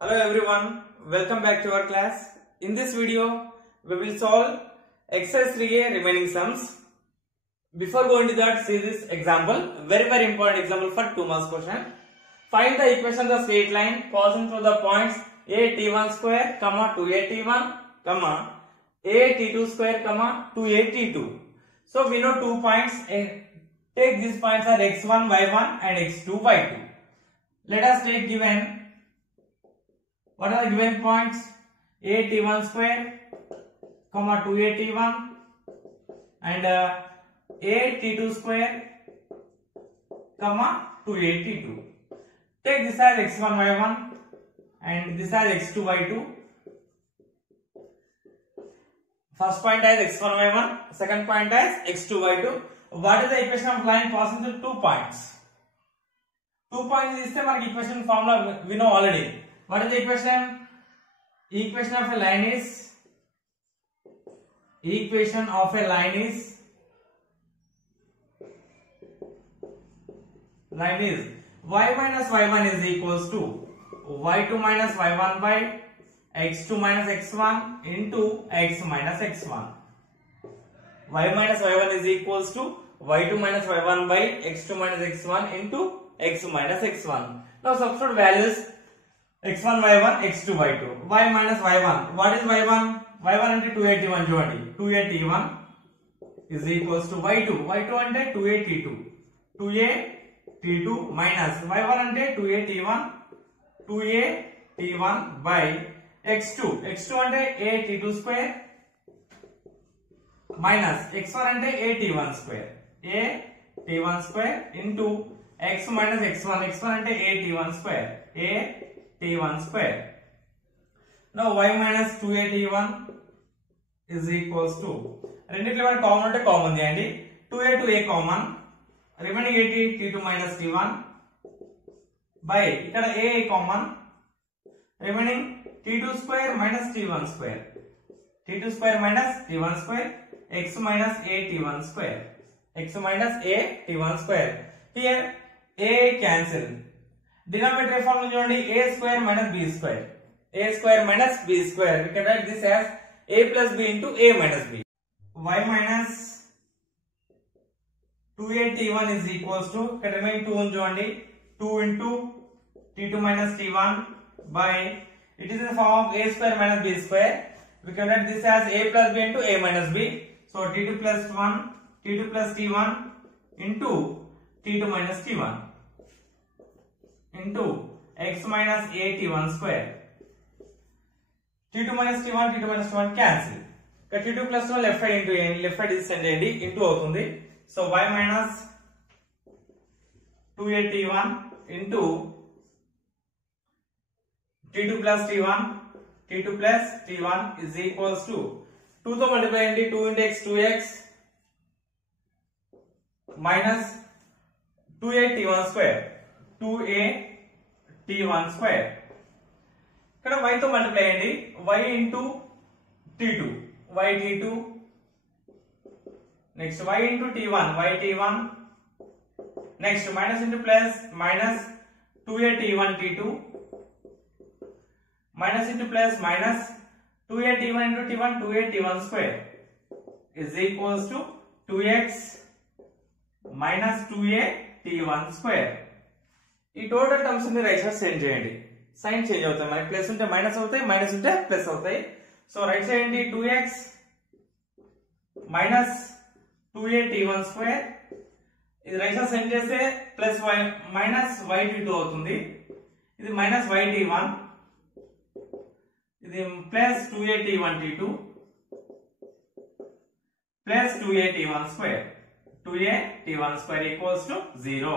Hello everyone, welcome back to our class. In this video, we will solve exercise 3A remaining sums. Before going to that, see this example, very important example for 2 marks question. Find the equation of the straight line passing through the points a t1 square, 2a t1, a t2 square, 2a t2. So we know 2 points. Take these points are x1, y1 and x2, y2. Let us take given. What are the given points? A t1 square, 2a t1 and a t2 square, 2a t2. Take this as x1 y1 and this as x2 y2. First point as x1 y1, second point as x2 y2. What is the equation of line passing through 2 points? 2 points is the equation formula we know already. What is the equation? Equation of a line is y minus y1 is equals to y2 minus y1 by x2 minus x1 into x minus x1. Y minus y1 is equals to y2 minus y1 by x2 minus x1 into x minus x1. Now substitute values x1 y1 x2 y2. Y minus y1. What is y1? y1 into 2a t1 2a t1 is equals to y2. y2 ante 2a t2. 2a t2 minus y1 ante 2a t1 2a t1 by x2. x2 ante a t2 square minus x1 ante a t1 square. a t1 square into x minus x1. x1 ante a t1 square. a t1 square. Now y minus 2a t1 is equals to రెండిట్లో మన common అంటే common చేయండి. 2a to a common, remaining t2 minus t1 by ఇక్కడ a common, remaining t2 square minus t1 square. t2 square minus t1 square x minus a t1 square. x minus a t1 square. Here a cancel. Denominator form చూడండి a square minus b square. a square minus b square. We can write this as a plus b into a minus b. y minus 2a t1 is equals to ఇక్కడ remaining 2 ఉంది చూడండి 2 into t2 minus t1 by it is in the form of a square minus b square. We can write this as a plus b into a minus b. So t2 plus 1 t2 plus t1 into t2 minus t1 into x minus a t1 square. t2 minus t1 t2 minus t1 cancel. t2 plus 1 left side into left side is send చేయండి into అవుతుంది. So y minus 2a t1 into t2 plus t1 t2 plus t1 is equals to 2 తో multiply చేయండి 2 into x 2x minus 2a t1 square 2a t1 square. ఇక్కడ y తో multiply చేయండి y into t2 y t2 next y into t1 y t1 next minus into plus minus 2a t1 t2 minus into plus minus 2a t1 into t1 2a t1 square is equals to 2x minus 2a t1 square. ఈ total terms ని right side send చేయండి. Sign change అవుతాయి, మనకి plus ఉంటే minus అవుతాయి, minus ఉంటే plus అవుతాయి. So right side ఏంటి 2x minus 2a t1 square, ఇది రైట్ సైడ్ సెండ్ చేస్తే plus y minus y t2 అవుతుంది. ఇది మైనస్ y t1, ఇది plus 2a t1 t2 plus 2a t1 square 2a t1 square equals to 0.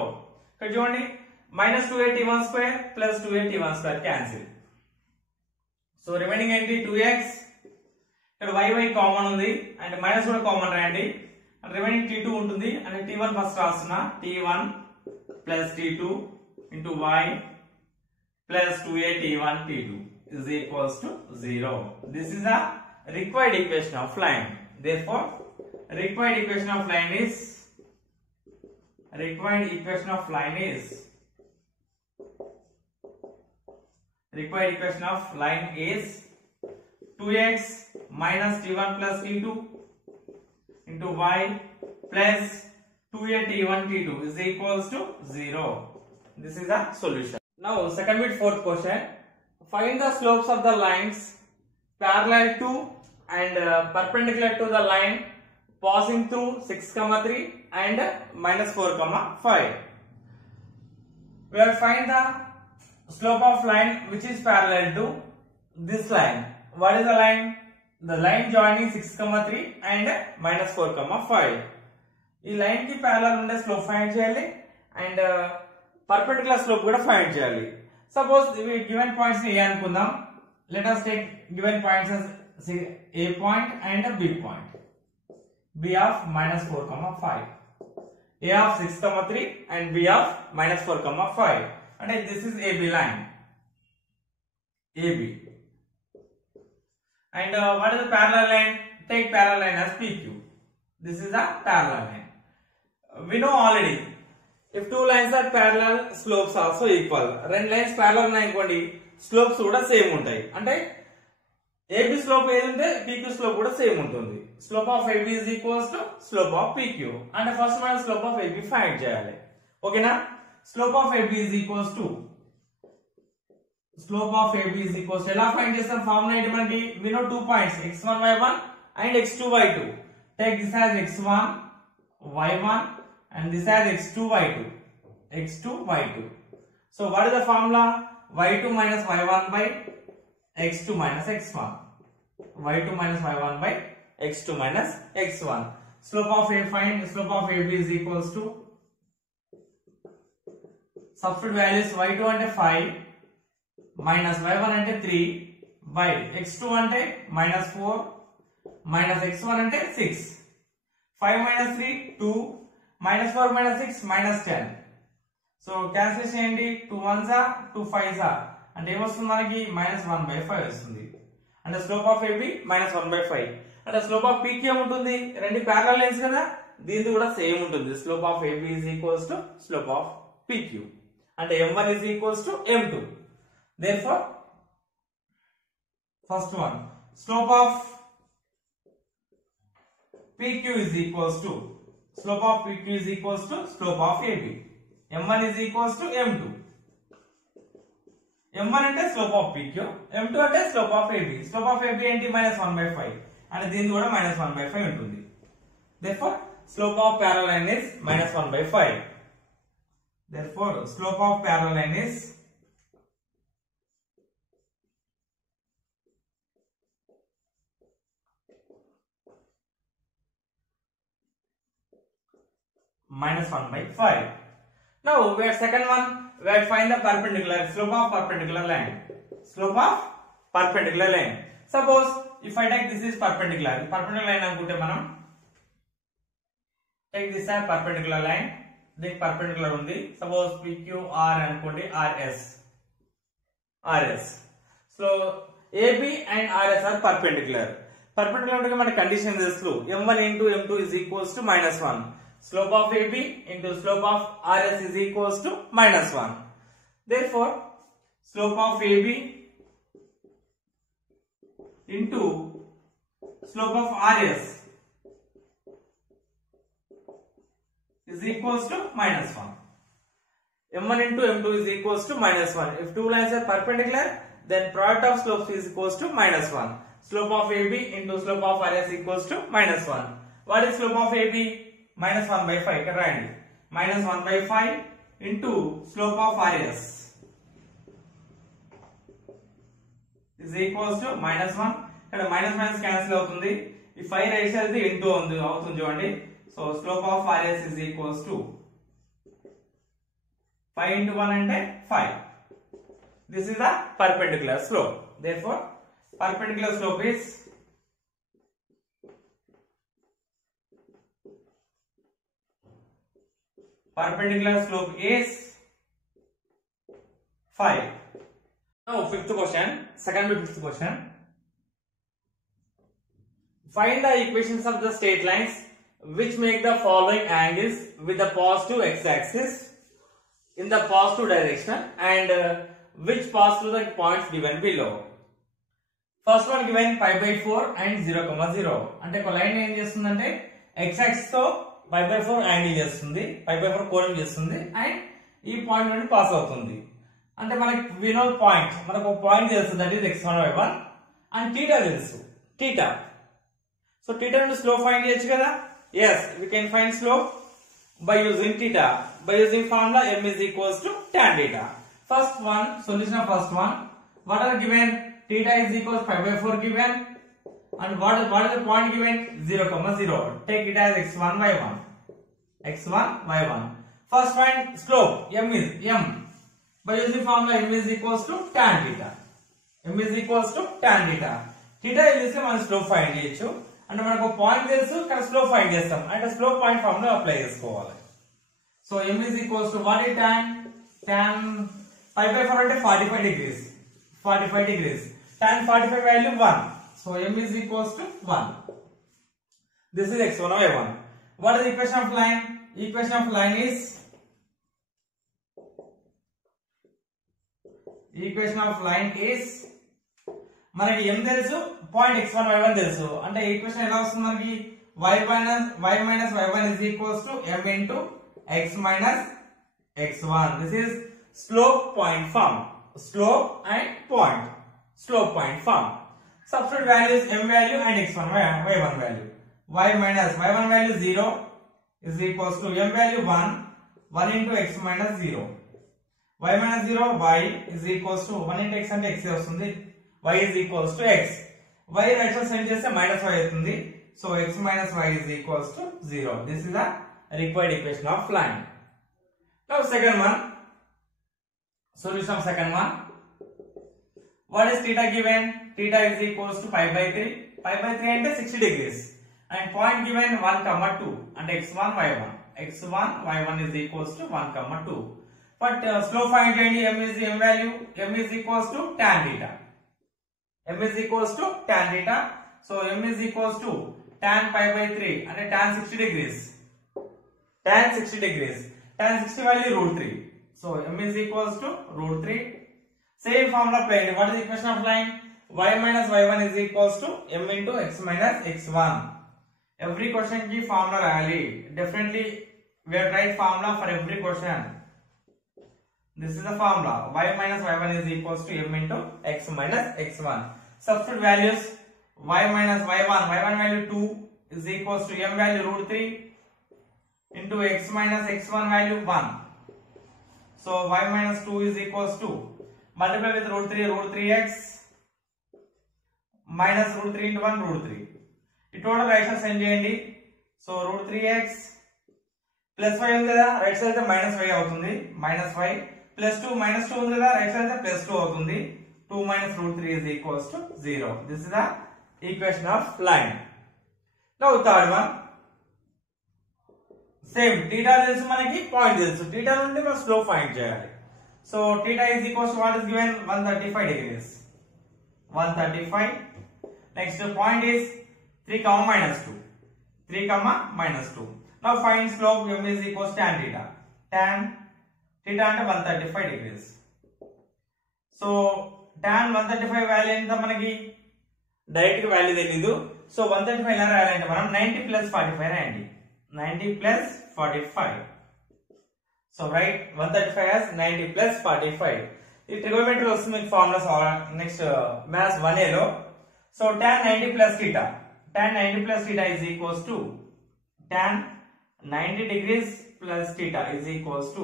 ఇక్కడ చూడండి minus 2a t1 square plus 2a t1 square cancel. So remaining ఏంటి 2x, ఇక్కడ y common ఉంది and minus కూడా common రాయండి. Remaining t2 ఉంటుంది అంటే t1 first రాస్తున్నా t1 plus t2 into y plus 2a t1 t2 is equals to 0. This is the required equation of line. Therefore required equation of line is required equation of line is 2x minus t1 plus t2 into y plus 2a t1 t2 is equals to 0. This is the solution. Now second bit fourth question. Find the slopes of the lines parallel to and perpendicular to the line passing through 6,3 and minus 4,5. We will find the slope of line which is parallel to this line. What is the line? The line joining 6,3 and minus 4,5. ఈ line కి parallel ఉండే slope find చేయాలి and perpendicular slope కూడా find చేయాలి. Suppose ఇవి given points ని ఏ అనుకుందాం. Let us take given points as a point and a b point. b of minus 4,5, a of 6,3 and b of minus 4,5. అంటే this is ab line, ab. And what is the parallel line? Take parallel line as pq. This is a parallel line. We know already if two lines are parallel, slopes also equal. రెండు lines parallel ఉన్నాయి అనుకోండి, slopes కూడా same ఉంటాయి. అంటే AB slope ఏది ఉంటే PQ slope కూడా same ఉంటుంది. Slope of AB is equals to slope of PQ. అంటే ఫస్ట్ మనం స్లోప్ ఆఫ్ AB ఫైండ్ చేయాలి. ఓకేనా? Slope of AB is equals to slope of AB is equals to ఎలా find చేస్తాం? ఫార్ములా ఏంటి మనకి? we know 2 points x1 y1 and x2 y2. Take this as x1 y1 and this as x2 y2, x2 y2. So what is the formula? y2 minus y1 by x2 minus x1, y2 minus y1 by x2 minus x1. Slope of A, find slope of AB is equals to, substitute values, y2 ante 5 minus y1 ante 3 by x2 ante minus 4 minus x1 ante 6. 5 minus 3 2 minus 4 minus 6 minus 10. So cancellation ఏంటి? 2 1s are 2 5s are అంటే ఏమొస్తుంది మనకి? minus 1 by 5 వస్తుంది. అంటే slope of AB minus 1 by 5. అంటే slope of PQ ఏముంటుంది? రెండు parallel lines కదా, దీనిది కూడా సేమ్ ఉంటుంది. Slope of AB is equals to slope of PQ. అంటే m1 is equals to m2. Therefore first one, slope of PQ is equals to slope of PQ is equals to slope of AB. m1 is equals to m2. m1 అంటే slope of PQ, m2 అంటే slope of AB. slope of AB ఏంటి? minus 1 by 5. అంటే దీనిది కూడా minus 1 by 5 ఉంటుంది. Therefore slope of parallel line is minus 1 by 5. Therefore slope of parallel line is minus 1 by 5. Now we have second one, we have find the perpendicular slope of perpendicular line. Slope of perpendicular line. Suppose if I take this is perpendicular line అనుకుంటే మనం take this as perpendicular line, this perpendicular ఉంది. Suppose PQR అనుకోండి, RS. So AB and RS are perpendicular. Perpendicular అంటే మన condition తెలుసు. m1 into m2 is equals to minus 1. Slope of AB into slope of RS is equals to minus 1. Therefore slope of AB into slope of RS is equals to minus 1. m1 into m2 is equals to minus 1. If two lines are perpendicular, then product of slopes is equals to minus 1. Slope of AB into slope of RS equals to minus 1. What is slope of AB? minus 1 by 5. ఇక్కడ రాయండి. minus 1 by 5 into slope of RS is equals to minus 1. ఇక్కడ minus minus cancel అవుతుంది. ఈ 5 right side into అవుతుంది చూడండి. So slope of RS is equals to 5 into 1 అంటే 5. This is the perpendicular slope. Therefore perpendicular slope is perpendicular slope is 5. Now fifth question, second bit fifth question. Find the equations of the straight lines which make the following angles with the positive x-axis in the positive direction and which pass through the points given below. First one given pi by 4 and 0, 0. అంటే ఒక line ఏం చేస్తుందంటే x axis తో pi by 4 angle చేస్తుంది, pi by 4 కోణం చేస్తుంది and ఈ point నుండి పాస్ అవుతుంది. అంటే మనకి we know పాయింట్, మనకు ఒక పాయింట్ తెలుస్తుంది, that is x1 y1 and θ తెలుసు, θ. సో θ నుండి స్లోప్ ఫైండ్ చేయొచ్చు కదా. yes, we can find slope by using theta, by using formula m is equals to tan theta. First one, solution of first one, what are given? Theta is equals pi by 4 given, and what is the point given? 0, 0. Take it as x1 y1, x1 y1. First find slope, m is m, by using formula m is equals to tan theta, m is equals to tan theta. Theta is మనం slope find చేయొచ్చు, అంటే మనకు point తెలుసు కానీ slope find చేస్తాం అంటే slope point formula apply చేసుకోవాలి. So m is equals to what is tan pi by 4 అంటే 45 degrees, 45 degrees. Tan 45 value 1. So m is equals to 1. This is x1 y1. What is the equation of line? Equation of line is మనకి m తెలుసు, point x1 y1 తెలుసు, అంటే equation ఎలా వస్తుంది మనకి y minus y1 is equals to m into x minus x1. This is slope point form, slope and point, slope point form. Substitute values m value and x1 y1 value. Y minus y1 value 0 is equals to m value 1 into x minus 0. Y minus 0, y is equals to 1 into x అంటే x వస్తుంది, y is equals to x. Y right side send చేస్తే minus y అవుతుంది, so x minus y is equals to 0. This is the required equation of line. Now second one, solution of second one. What is theta given? Theta is equals to pi by 3. Pi by 3 అంటే 60 degrees. And point given 1, 2 అంటే x1 y1. x1 y1 is equals to 1, 2. But slope find m is the m value. M is equals to tan theta. M is equals to tan theta. So m is equals to tan pi by 3 అంటే tan 60 degrees. Tan 60 degrees. Tan 60 value root 3. So m is equals to root 3. Same formula applied. What is the equation of line? Y minus y1 is equals to m into x minus x1. Every question ki formula rali. Definitely we have tried formula for every question. This is the formula. Y minus y1 is equals to m into x minus x1. Substitute values. Y minus y1 value 2 is equals to m value root 3 into x minus x1 value 1. So y minus 2 is equals to multiply with root 3x minus root 3 into 1 root 3. ఈ total right side send చేయండి. So root 3x plus 5 ఉంది కదా, right side అయితే minus 5 అవుతుంది, minus 5 plus 2 minus 2 ఉంది కదా, right side అయితే plus 2 అవుతుంది. 2 minus root 3 is equals to 0. This is the equation of line. Now third one, same theta తెలుసు మనకి, పాయింట్ తెలుసు, theta నుండి మనం స్లోప్ ఫైండ్ చేయాలి. So theta is equals to what is given? 135 degrees. 135. Next point is 3, minus 2. 3, minus 2. Now find slope m is equals to tan theta. Tan theta అంటే 135 degrees. So tan 135 value ఎంత మనకి? Direct value తెలీదు. So 135 ఎలా రాయాలంటే మనం 90 plus 45 రాయండి. 90 plus 45. So write 135 as 90 plus 45. ఈ trigonometry వస్తుంది మీకు ఫార్ములాస్ నెక్స్ట్ మ్యాథ్స్ 1A లో. So tan 90 plus theta. Tan 90 plus theta is equals to tan 90 degrees plus theta is equals to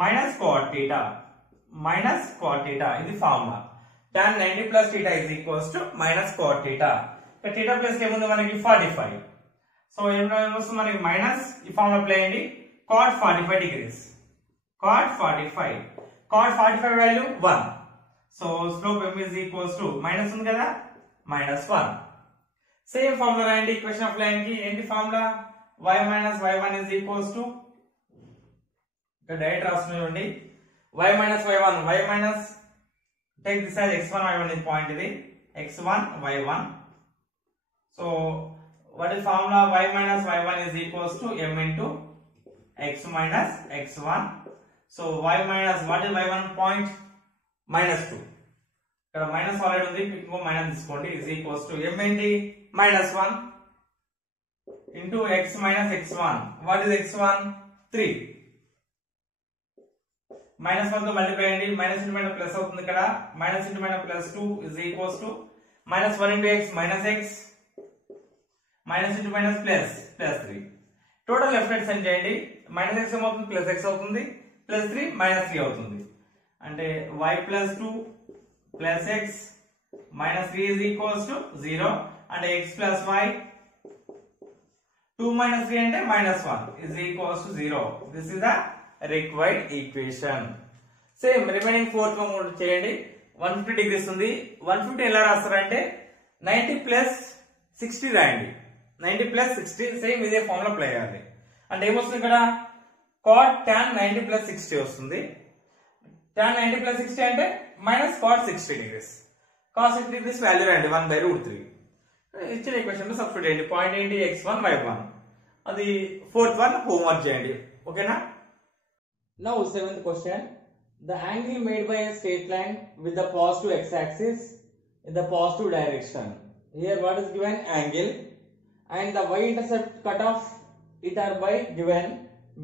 minus cot theta. Minus cot theta ఇది formula. Tan 90 plus theta is equals to minus cot theta. ఇక్కడ theta plus ఏముంది మనకి 45. So ఏమొస్తుంది మనకి minus, ఈ formula apply చేయండి. cot 45 degrees. cot 45. cot 45 value 1. So slope m is equals to minus ఉంది కదా, minus 1. సేమ్ ఫార్ములా రాయండి ఈక్వేషన్ ఆఫ్ లైన్ కి. ఏంటి formula? y minus y1 is equals to, ఇక్కడ direct రాస్తున్నాయండి, y minus y1, y minus take this as x1 y1 is point ఇది, x1 y1. So what is formula? Y minus y1 is equals to m into x minus x1. So y minus, what is y1 point? -2 ఇక్కడ minus already ఉంది, ఇంకో minus తీసుకోండి. Is equals to m ఏంటి -1 into x minus x1. What is x1? 3. -1 తో multiply చేయండి. Minus into minus plus అవుతుంది ఇక్కడ. Minus into minus plus 2 is equals to -1 into x minus x minus into minus plus 3. Total left hand side చేయండి. Minus x ఏమవుతుంది, plus x అవుతుంది, plus 3 minus 3 అవుతుంది. అంటే y plus 2 plus x minus 3 is equals to 0. అంటే x plus y 2 minus 3 అంటే -1 is equals to 0. This is the required equation. Same remaining 4 తో కూడా చేయండి. 150 degrees ఉంది. 150 ఎలా రాస్తారంటే 90 plus 60 రాయండి. 90 plus 60 సేమ్ ఇదే ఫార్ములా అప్లై చేయాలి. అంటే ఏమొస్తుంది ఇక్కడ cot tan 90 plus 60 వస్తుంది. tan 90 plus 60 అంటే minus cot 60 degrees. cos 60 degrees value రాయండి 1/√3. ఇచ్చిన ఈక్వేషన్ లో సబ్స్టిట్యూట్ చేయండి. పాయింట్ ఏంటి x1 y1. అది ఫోర్త్ వన్ హోంవర్క్ చేయండి. ఓకేనా? Now seventh question. The angle made by a straight line with the positive x axis in the positive direction. Here what is given? Angle, and the y intercept cut off it are by given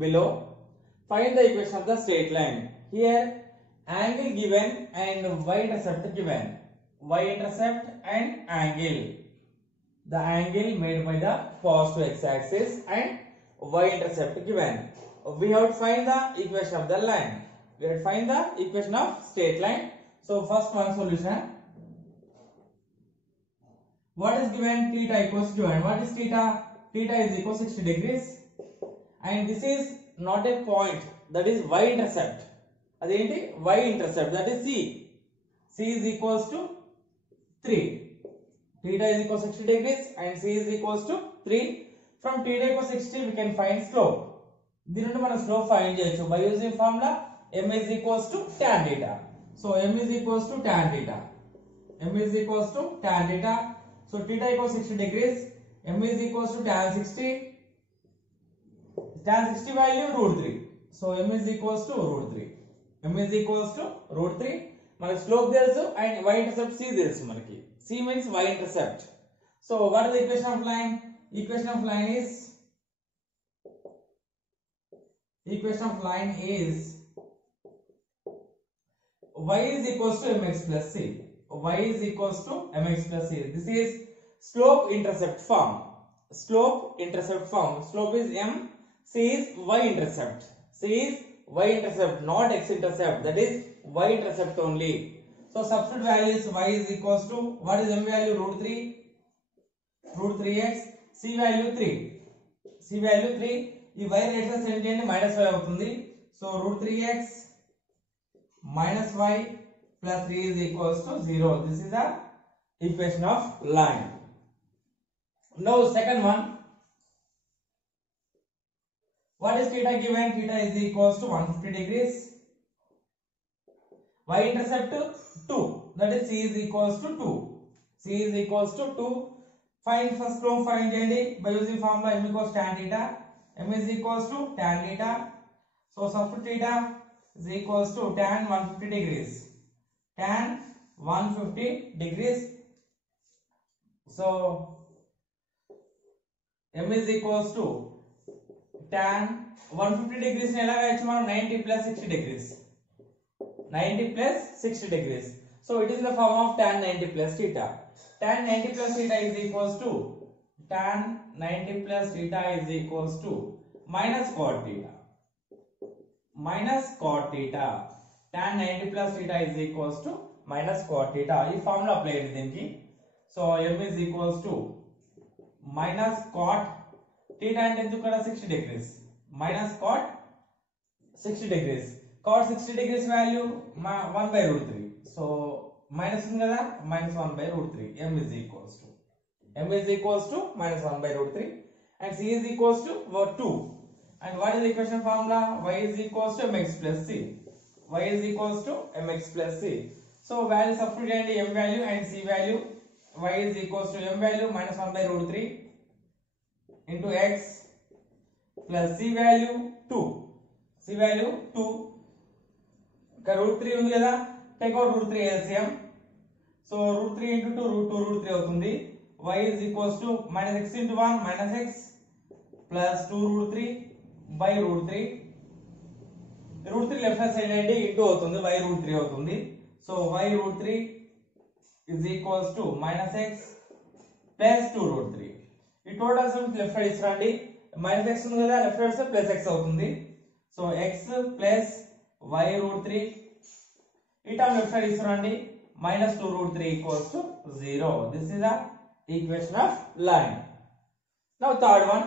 below. Find the equation of the straight line. Here angle given and y intercept given. Y intercept and angle. The angle made by the positive x axis and y intercept given. We have to find the equation of the line. We have to find the equation of straight line. So first one solution. What is given? Theta equals given. What is theta? Theta is equal to 60 degrees. And this is not a point. That is y intercept. Adenti y intercept. That is c. C is equals to 3. Theta is equal to 60 degrees and c is equals to 3. From theta equals 60 we can find slope. దీని నుండి మనం slope find చేయొచ్చు by using formula m is equals to tan theta. So m is equals to tan theta. M is equals to tan theta. So theta equals 60 degrees. M is equals to tan 60. Tan 60 value √3. So m is equals to √3. M is equals to √3. మనకి slope తెలుసు and y intercept c తెలుసు మనకి. C means y intercept. So what is the equation of line? Equation of line is y is equals to mx plus c. Y is equals to mx plus c. This is slope intercept form. Slope intercept form. Slope is m. C is y intercept. C is y intercept, not x intercept. That is y intercept only. So substitute values. Y is equals to, what is m value? √3x. C value 3. C value 3. ఈ y rates send చేయండి, -5 అవుతుంది. So √3x minus y plus 3 is equals to 0. This is the equation of line. Now second one. What is theta given? Theta is equals to 150 degrees. Y intercept 2. That is c is equals to 2. C is equals to 2. Find first slope find చేయండి by using formula m equals tan theta. M is equals to tan theta. So substitute theta is equals to tan 150 degrees. Tan 150 degrees. So m is equals to tan 150 degrees ని ఎలా రాయొచ్చు మనం? 90 plus 60 degrees. 90 plus 60 degrees. So it is the form of tan 90 plus theta. Tan 90 plus theta is equals to tan 90 plus theta is equals to minus cot theta. Minus cot theta. Tan 90 plus theta is equals to minus cot theta. ఈ formula apply చేయండి దీనికి. So m is equals to minus cot theta అంటే ఎంత ఇక్కడ? 60 degrees. Minus cot 60 degrees. Cot 60 degrees value 1/√3. So minus ఉంది కదా, -1/√3. M is equals to -1/√3 and c is equals to 2. And what is the equation formula? Y is equals to mx plus c. Y is equals to mx plus c. So value substitute చేయండి, m value and c value. Y is equals to m value -1/√3 into x plus c value 2. C value 2. ఇక్కడ √3 ఉంది కదా, take out root 3 LCM. So root 3 into 2 root 2 root 3 అవుతుంది. y is equals to minus x into 1 minus x plus 2 root 3 by root 3. root 3 left hand side అంటే into అవుతుంది, y root 3 అవుతుంది. So y root 3 is equals to minus x plus 2 root 3. ఈ total some left side ఇస్తారండి, minus x ఉంది కదా, left side plus x అవుతుంది. So x plus y root 3 ఈ term left side ఇస్తారండి, minus 2 root 3 equals to 0. This is the equation of line. Now third one,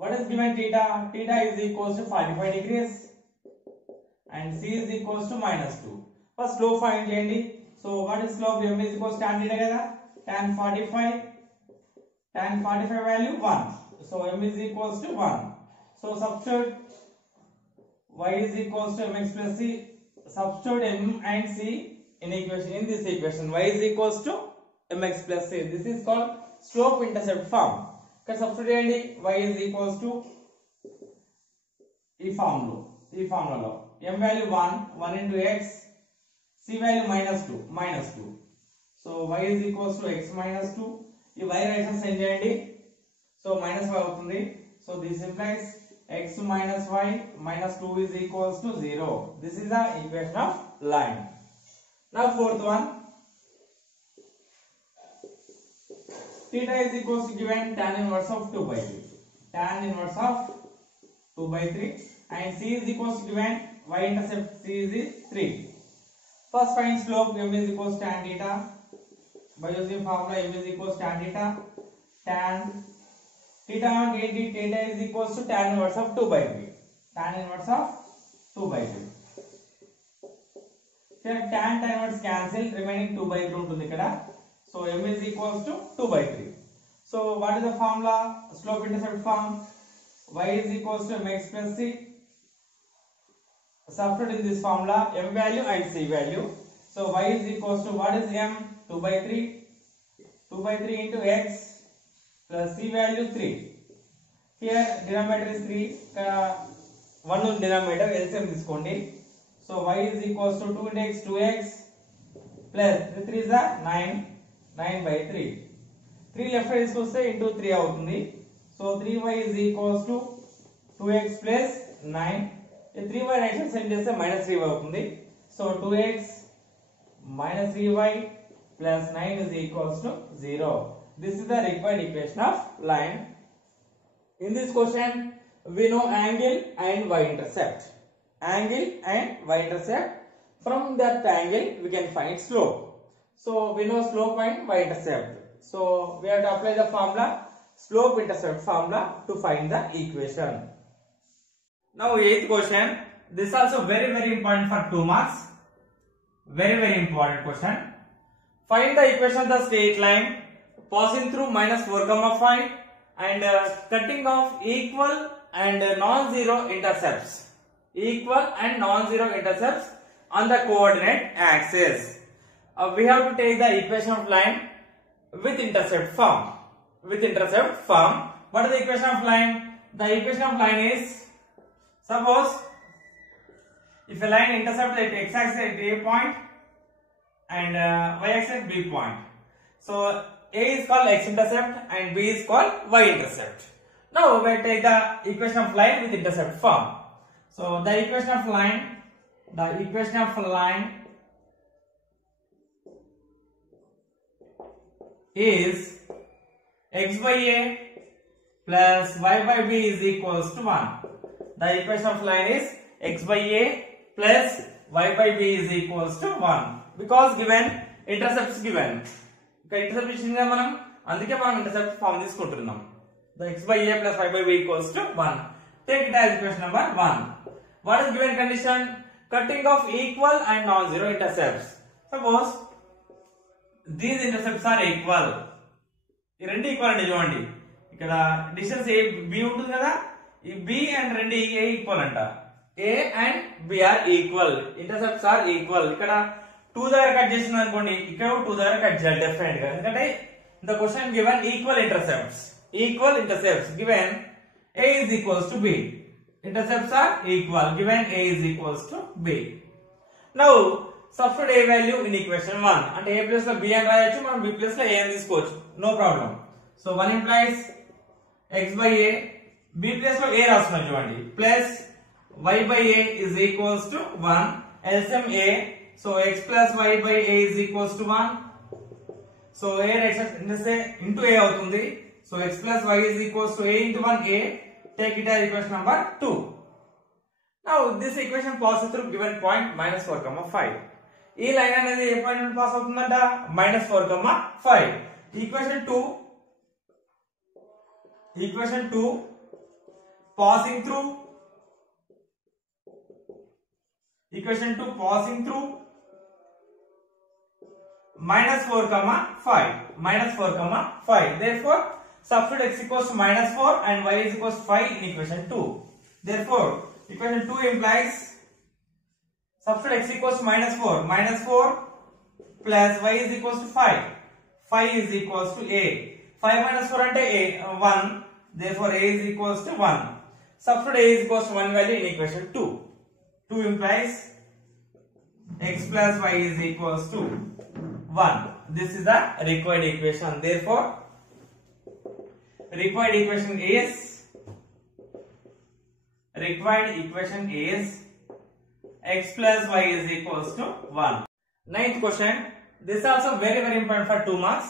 what is given theta? Theta is equals to 45 degrees and c is equals to minus 2. First slope find cheyandi. So what is slope? M is equals to tan theta kada, tan 45 value 1. So m is equals to 1. So substitute y is equals to mx plus c. Substitute m and c in equation, in this equation y is equals to mx plus c. This is called slope intercept form. ఇక్కడ substitute చేయండి, y is equals to ఈ ఫార్ములాలో m value 1 into x, c value -2. So y is equals to x minus 2. ఈ y right hand side చేయండి, so -y అవుతుంది. So this implies x minus y minus 2 is equals to 0. This is the equation of line. Now fourth one, theta is equals to given tan inverse of 2 by 3. Tan inverse of 2 by 3 and c is equals to given y intercept c is 3. First find slope, m is equals to tan theta. By using formula m is equals to tan theta. Tan theta and theta is equals to tan inverse of 2 by 3. Tan inverse of 2 by 3. Here tan inverse cancel, remaining 2 by 3 ఉంటుంది ఇక్కడ. So m is equals to 2 by 3. So what is the formula? Slope intercept form. Y is equals to mx plus c. Substitute in this formula m value and c value. So y is equals to, what is m? 2 by 3. 2 by 3 into x plus c value 3. Here denominator is 3. 1 on denominator, LCM తీసుకోండి. So y is equals to 2 into x 2x plus 3 is 9 by 3. 3 left side తీసుకొస్తే into 3 అవుతుంది. So 3y is equals to 2x plus 9. 3y right side send చేస్తే -3y అవుతుంది. So 2x minus 3y plus 9 is equals to 0. This is the required equation of line. In this question we know angle and y-intercept. Angle and y-intercept. From that angle we can find slope. So we know slope and y-intercept. So we have to apply the formula, slope intercept formula, to find the equation. Now eighth question. This also very important for 2 marks. Very important question. Find the equation of the straight line passing through -4,5 and cutting off equal and non-zero intercepts. Equal and non-zero intercepts on the coordinate axis. We have to take the equation of line with intercept form. What is the equation of line? The equation of line is, suppose if a line intercepts at x-axis at a point and y-axis at b point. So a is called x-intercept and b is called y-intercept. Now we take the equation of line with intercept form. So the equation of line is x by a plus y by b is equals to 1. The equation of line is x by a plus y by b is equals to 1. Because given intercepts given. Intercept ఇచ్చింది మనం, అందుకే మనం intercept form తీసుకుంటున్నాం. The x by a plus y by b equals to 1. Take it as equation number 1. What is given condition? Cutting off equal and non-zero intercepts. Suppose these intercepts are equal. ఈ రెండు equal అంటే చూడండి, ఇక్కడ distance A B ఉంటుంది కదా, ఈ B and రెండు A equal అంట. A and B are equal, intercepts are equal. ఇక్కడ 2 దగ్గర కట్ చేసింది అనుకోండి, ఇక్కడ 2 దగ్గర కట్ చేయాలి డెఫినెట్ గా, ఎందుకంటే the question given equal intercepts given a is equals to b. intercepts are equal given A is equals to B. Now substitute A value in equation 1 అంటే A place లో B అని రాయొచ్చు, మనం B place లో A అని తీసుకోవచ్చు, no problem. So 1 implies x by A, B place లో A రాస్తున్నాం చూడండి, plus y by A is equals to 1, LCM A, so x plus y by A is equals to 1. So A into A అవుతుంది, so x plus y is equals to A into 1A, take it as equation number 2. Now this equation passes through given point minus 4, 5. ఈ line అనేది ఏ point నుండి pass అవుతుందంట, minus 4, 5. Equation 2 passing through minus 4, 5. Therefore substitute x equals to minus 4 and y is equals to 5 in equation 2. Therefore equation 2 implies substitute x equals to minus 4 plus y is equals to 5 is equals to A. 5 minus 4 ante A 1, therefore A is equals to 1. Substitute A is equals to 1 value in equation 2. 2 implies x plus y is equals to 1. This is the required equation. Therefore required equation is x plus y is equals to 1. Ninth question. This is also very important for 2 marks.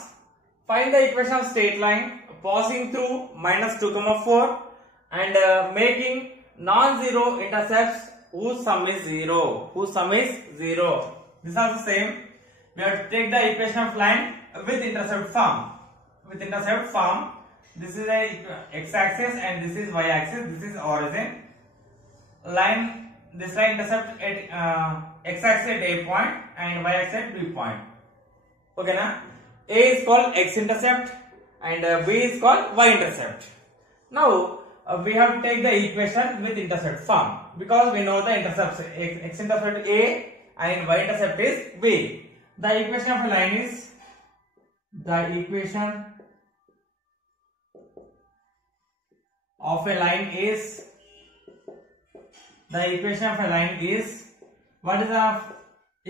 Find the equation of straight line passing through minus 2, 4 and making non-zero intercepts whose sum is 0. This is also same. We have to take the equation of line with intercept form. This is a x-axis and this is y-axis. This is origin. This line intercept at x-axis at A point and y-axis at B point. Okay na? A is called x-intercept and B is called y-intercept. Now we have to take the equation with intercept form because we know the intercepts x-intercept A and y-intercept is B. The equation of a line is what is the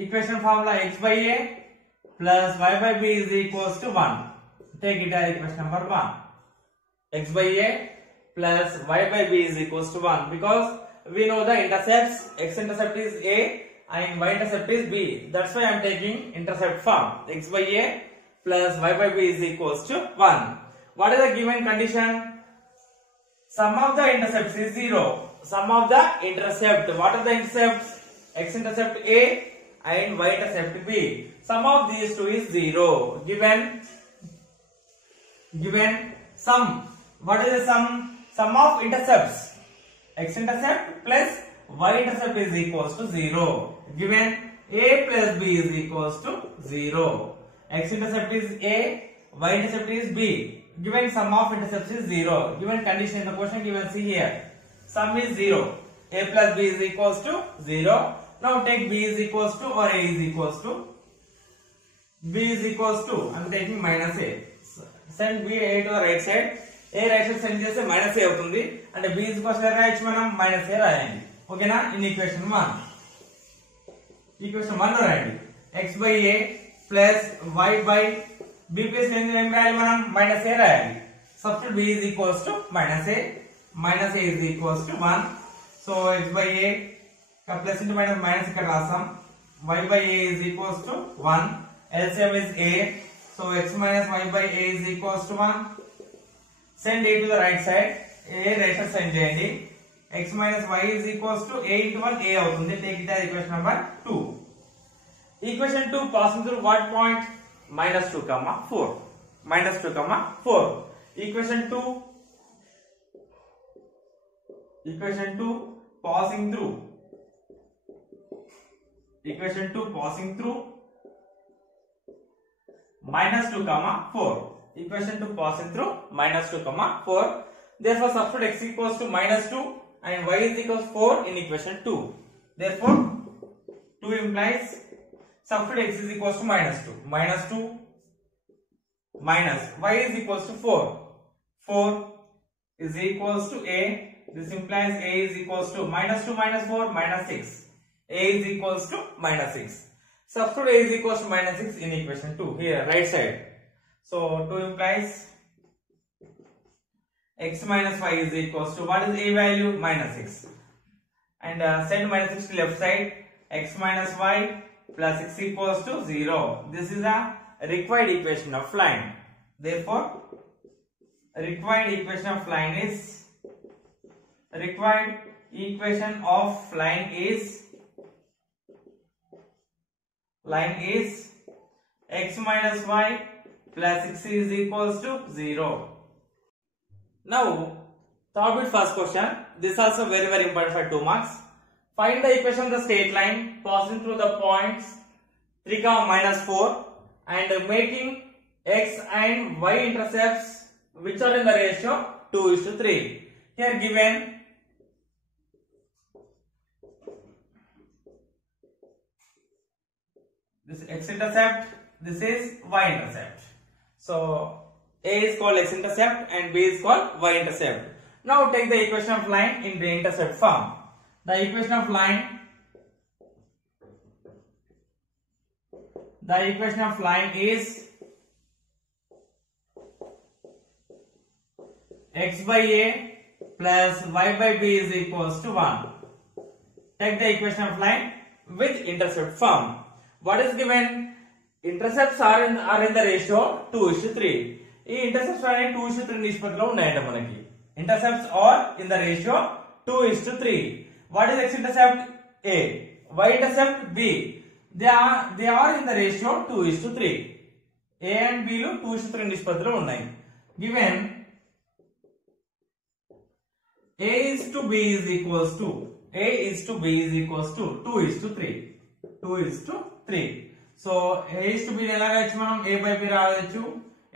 equation formula? X by A plus y by B is equals to 1. Take it as equation number 1. X by A plus y by B is equals to 1 because we know the intercepts. X-intercept is A and y-intercept is B. That's why I am taking intercept form. X by A plus y by B is equals to 1. What is the given condition? Sum of the intercepts is 0. Sum of the intercept. What are the intercepts? X-intercept A and y-intercept B. Sum of these two is 0. Given sum. What is the sum? Sum of intercepts. X-intercept plus y-intercept is equals to 0. Given A plus B is equals to 0. X-intercept is A, y-intercept is B. Given sum of intercepts is 0. Given condition in the question given, see here. Sum is 0. A plus B is equals to 0. Now take B is equals to or A is equals to. B is equals to, I am taking minus A. Send B A to the right side. A right side send చేస్తే minus A అవుతుంది. అంటే B is equals to రాయొచ్చు మనం minus A రాయండి. ఓకేనా? In equation 1. Equation 1 లో రాయండి. X by A plus y by B plus ఏం రాయాలి మనం? minus A రాయాలి. Substitute B is equals to minus A. Minus A is equals to 1. So x by A plus into minus ఇక్కడ రాస్తాం. Y by A is equals to 1. LCM is A. So x minus y by A is equals to 1. Send A to the right side. A right side send చేయండి. X minus y is equals to A into 1 A అవుతుంది. Take it as equation number 2. Equation 2 passing through what point? Minus 2, 4. Minus 2, 4. Equation 2 passing through. Equation 2 passing through minus 2, 4. Equation 2 passing through minus 2, 4. Therefore substitute x equals to minus 2 and y is equals to 4 in equation 2. Therefore 2 implies substitute x is equals to minus 2. Minus 2 minus y is equals to 4. 4 is equals to A This implies A is equals to minus 2 minus 4 minus 6. A is equals to minus 6. Substitute A is equals to minus 6 in equation 2 here right side. So 2 implies x minus 5 is equals to, what is A value? Minus 6. And send minus 6 to left side. X minus y plus 6 equals to 0. This is a required equation of line. Therefore, required equation of line is x minus y plus 6 is equals to 0. Now, third bit first question. This also very important for 2 marks. Find the equation of the straight line passing through the points 3, minus 4 and making x and y intercepts which are in the ratio 2:3. Here given this x-intercept, this is y-intercept. So A is called x-intercept and B is called y-intercept. Now take the equation of line in the intercept form. The equation of line is x by A plus y by B is equals to 1. Take the equation of line with intercept form. What is given? Intercepts are in the ratio 2:3. ఈ intercepts అనేవి 2:3 నిష్పత్తిలో ఉన్నాయంట మనకి. Intercepts are in the ratio 2:3. What is x-intercept? A. Y-intercept B. They are in the ratio 2:3. A and B లు 2:3 నిష్పత్తిలో ఉన్నాయి. Given A is to B is equals to 2:3. 2:3. So A is to B ఎలా రాయొచ్చు మనం? A by B రాయొచ్చు.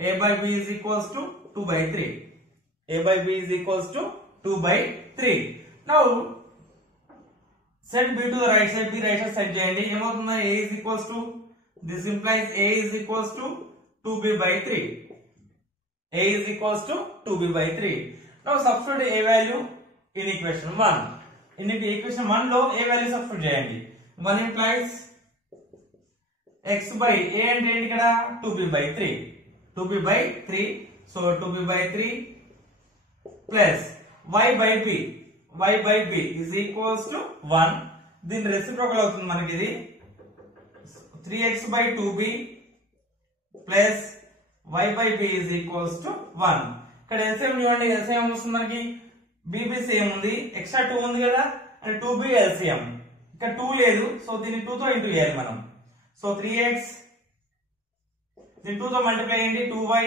A by B is equals to 2/3. A by B is equals to 2/3. Now send B to the right side, B right side send చేయండి. ఏమవుతుంది? A is equals to, this implies A is equals to 2B/3. A is equals to 2B/3. Now substitute A value in equation 1. In equation 1 లో A value substitute చేయండి. 1 implies x by A అంటే ఏంటి ఇక్కడ? 2B/3. 2B/3. So 2B/3 plus y by b is equals to 1. దీని reciprocal అవుతుంది మనకి ఇది 3x/2b plus y by b is equals to 1. ఇక్కడ LCM చూడండి, LCM వస్తుంది మనకి bb సేమ్ ఉంది, ఎక్స్ట్రా 2 ఉంది కదా, అంటే 2b LCM. ఇక్కడ 2 లేదు, సో దీన్ని 2 తో ఇంటూ చేయాలి మనం. సో 3x దీన్ని 2 తో మల్టిప్లై చేయండి, 2y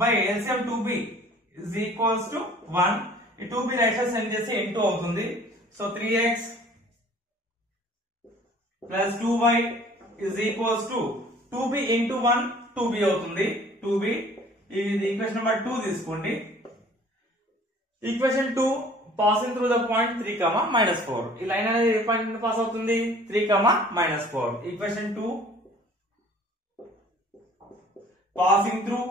by LCM 2b is equals to 1. ఈ 2b రైట్ సైడ్ సెండ్ చేసి into అవుతుంది. So 3x plus 2y is equals to 2b into 1 2b అవుతుంది. 2b ఇది ఈక్వేషన్ నెంబర్ 2 తీసుకోండి. Equation 2 passing through the point 3, -4. ఈ line అనేది ఏ point pass అవుతుంది? 3, -4. Equation 2 passing through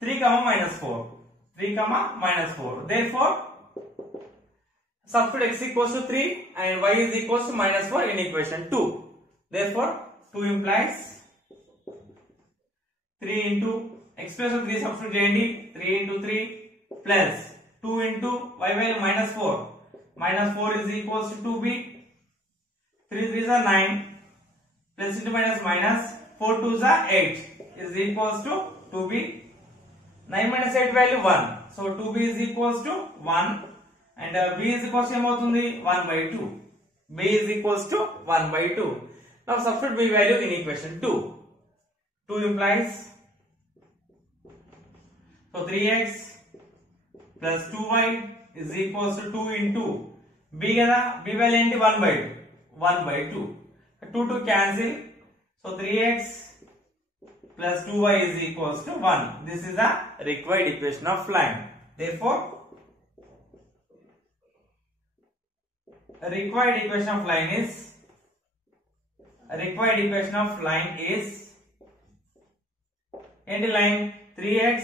3, -4. 3, -4. Therefore, substitute x equals to 3 and y is equals to -4 in equation 2. Therefore, 2 implies 3 into x plus 3 substitute చేయండి. 3 into 3 plus 2 into y value -4. -4 is equals to 2b. 3 3s are 9 plus into minus 4 2s are 8 is equals to 2b. 9 minus 8 value 1. So 2b is equals to 1 and b is equals to ఏమవుతుంది? 1/2. b is equals to 1/2. Now substitute b value in equation 2. 2 implies, so 3x plus 2y is equals to 2 into b కదా, b value ఏంటి? 1/2. 2 cancel. So 3x plus 2y is equals to 1. This is the required equation of line. Therefore, required equation of line is ఏంటి line 3x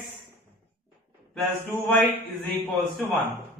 plus 2y is equals to 1.